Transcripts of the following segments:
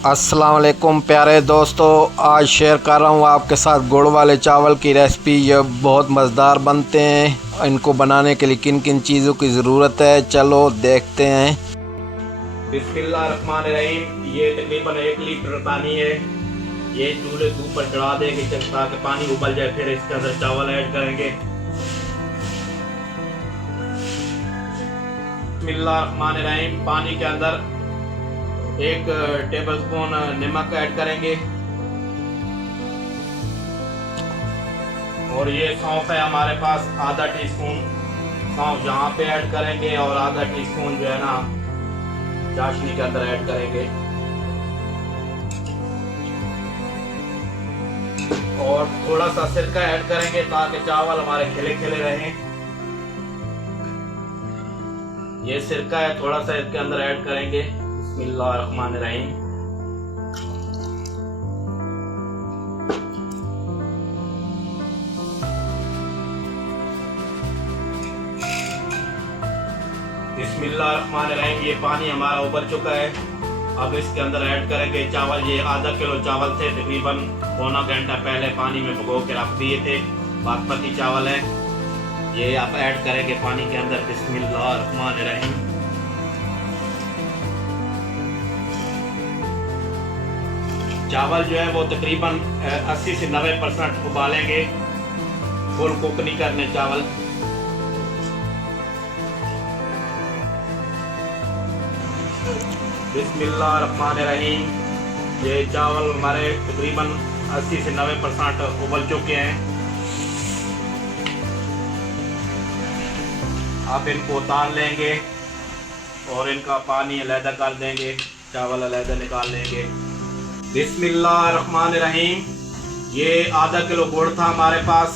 अस्सलाम वालेकुम प्यारे दोस्तों, आज शेयर कर रहा हूँ आपके साथ गुड़ वाले चावल की रेसिपी। ये बहुत मज़ेदार बनते हैं। इनको बनाने के लिए किन किन चीज़ों की ज़रूरत है, चलो देखते हैं। बिस्मिल्लाहिर्रहमानिर्रहीम। ये तकरीबन 1 लीटर पानी है। ये चूल्हे के ऊपर चढ़ा देंगे ताकि पानी उबल जाए। फिर इसके अंदर चावल ऐड करेंगे। बिस्मिल्लाहिर्रहमानिर्रहीम। पानी के अंदर 1 टेबलस्पून नमक ऐड करेंगे और ये सौंफ है हमारे पास, आधा टीस्पून सौंफ यहाँ पे ऐड करेंगे और आधा टीस्पून जो है ना चाशनी के अंदर ऐड करेंगे और थोड़ा सा सिरका ऐड करेंगे ताकि चावल हमारे खिले खिले रहें। ये सिरका है, थोड़ा सा इसके अंदर ऐड करेंगे। बिस्मिल्लाहिर्रहमानिर्रहीम। बिस्मिल्लाहिर्रहमानिर्रहीम। ये पानी हमारा उबल चुका है। अब इसके अंदर ऐड करेंगे चावल। ये आधा किलो चावल थे, तकरीबन पौना घंटा पहले पानी में भिगो के रख दिए थे। बासमती चावल है, ये आप ऐड करेंगे पानी के अंदर। बिस्मिल्लाहिर्रहमानिर्रहीम। चावल जो है वो तकरीबन 80 से 90% उबालेंगे, फुल कुक नहीं करने चावल। बिस्मिल्लाहिर्रहमानिर्रहीम। ये चावल हमारे तकरीबन 80 से 90% उबल चुके हैं। आप इनको उतार लेंगे और इनका पानी अलहदा कर देंगे, चावल अलहदा निकाल लेंगे। बिस्मिल्लाहिर्रहमानिर्रहीम। ये आधा किलो गुड़ था हमारे पास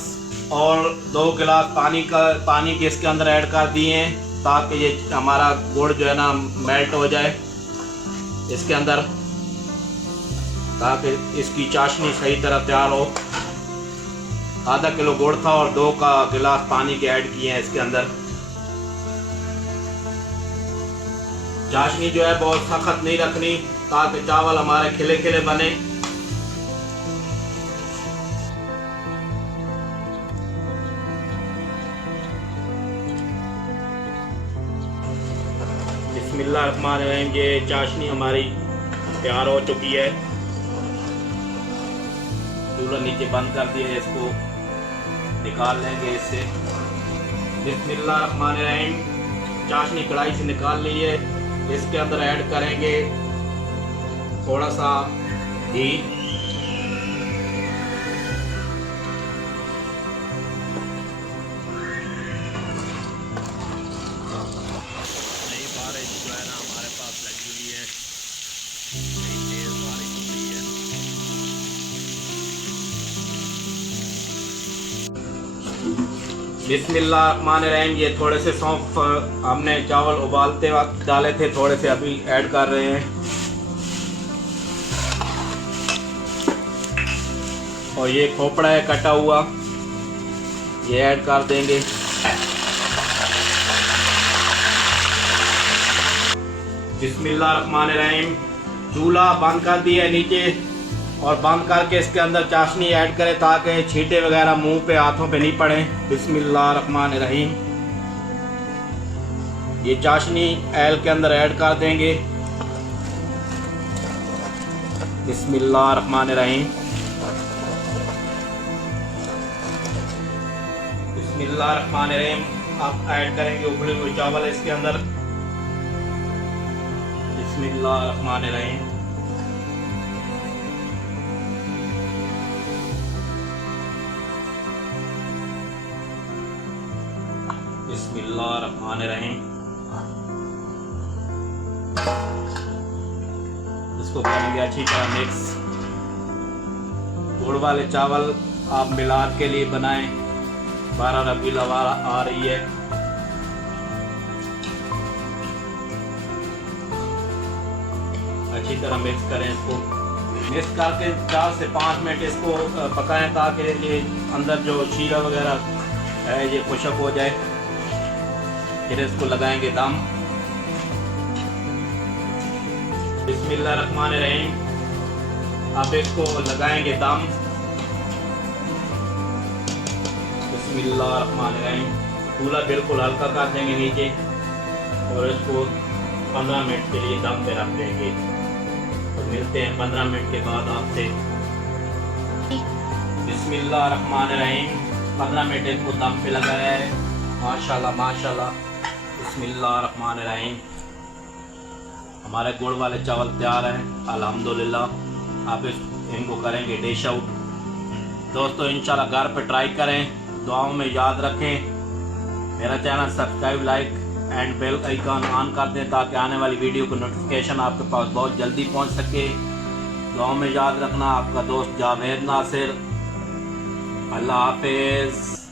और 2 गिलास पानी के इसके अंदर ऐड कर दिए हैं ताकि ये हमारा गुड़ जो है ना मेल्ट हो जाए इसके अंदर, ताकि इसकी चाशनी सही तरह तैयार हो। आधा किलो गुड़ था और 2 गिलास पानी के ऐड किए हैं इसके अंदर। चाशनी जो है बहुत सख्त नहीं रखनी ताकि चावल हमारे खिले खिले बने। बिस्मिल्लाहिर्रहमानिर्रहीम। ये चाशनी हमारी तैयार हो चुकी है। चूल्हा नीचे बंद कर दिए, इसको निकाल लेंगे इससे। बिस्मिल्लाहिर्रहमानिर्रहीम। चाशनी कढ़ाई से निकाल ली है। इसके अंदर ऐड करेंगे थोड़ा सा घी, नई बारिश जो है ना हमारे पास लगी हुई है, नई तेज बारिश हो रही है। बिस्मिल्लाहिर्रहमानिर्रहीम। ये थोड़े से सौंफ हमने चावल उबालते वक्त डाले थे, थोड़े से अभी ऐड कर रहे हैं और ये खोपड़ा है कटा हुआ, ये ऐड कर देंगे। बिस्मिल्लाहिर्रहमानिर्रहीम। चूल्हा बंद कर दिया नीचे और बंद करके इसके अंदर चाशनी ऐड करें ताकि छींटे वगैरह मुंह पे हाथों पे नहीं पड़े। बिस्मिल्लाहिर्रहमानिर्रहीम। ये चाशनी ऐल के अंदर ऐड कर देंगे। बिस्मिल्लाहिर्रहमानिर्रहीम। बिस्मिल्लाहिर्रहमानिर्रहीम। अब ऐड करेंगे उबले हुए चावल इसके अंदर। बिस्मिल्लाहिर्रहमानिर्रहीम। बिस्मिल्लाहिर्रहमानिर्रहीम। इसको करेंगे अच्छी तरह मिक्स। गुड़ वाले चावल आप मिलाद के लिए बनाएं, 12 रबीउल अव्वल आ रही है। अच्छी तरह मिक्स करें इसको। मिक्स करके 4 से 5 मिनट इसको पकाएं ताकि ये अंदर जो शीरा वगैरह है ये खुशक हो जाए। फिर इसको लगाएंगे दम। बिस्मिल्लाहिर्रहमानिर्रहीम। अब इसको लगाएंगे दम। बिस्मिल्लाहिर्रहमानिर्रहीम। चूल्हा बिल्कुल हल्का कर देंगे नीचे और इसको 15 मिनट के लिए दम पे रख देंगे। तो मिलते हैं 15 मिनट के बाद आपसे। बिस्मिल्लाहिर्रहमानिर्रहीम। 15 मिनट इसको दम पे लगाया है। माशाल्लाह माशाल्लाह। बिस्मिल्लाहिर्रहमानिर्रहीम। हमारे गुड़ वाले चावल तैयार हैं अल्हम्दुलिल्लाह। आप इनको करेंगे डिश आउट। दोस्तों इंशाल्लाह घर पे ट्राई करें, दुआओं में याद रखें। मेरा channel subscribe, like and bell icon on कर दें ताकि आने वाली वीडियो को नोटिफिकेशन आपके पास बहुत जल्दी पहुंच सके। दुआओं में याद रखना। आपका दोस्त जावेद नासिर। अल्लाह हाफिज़।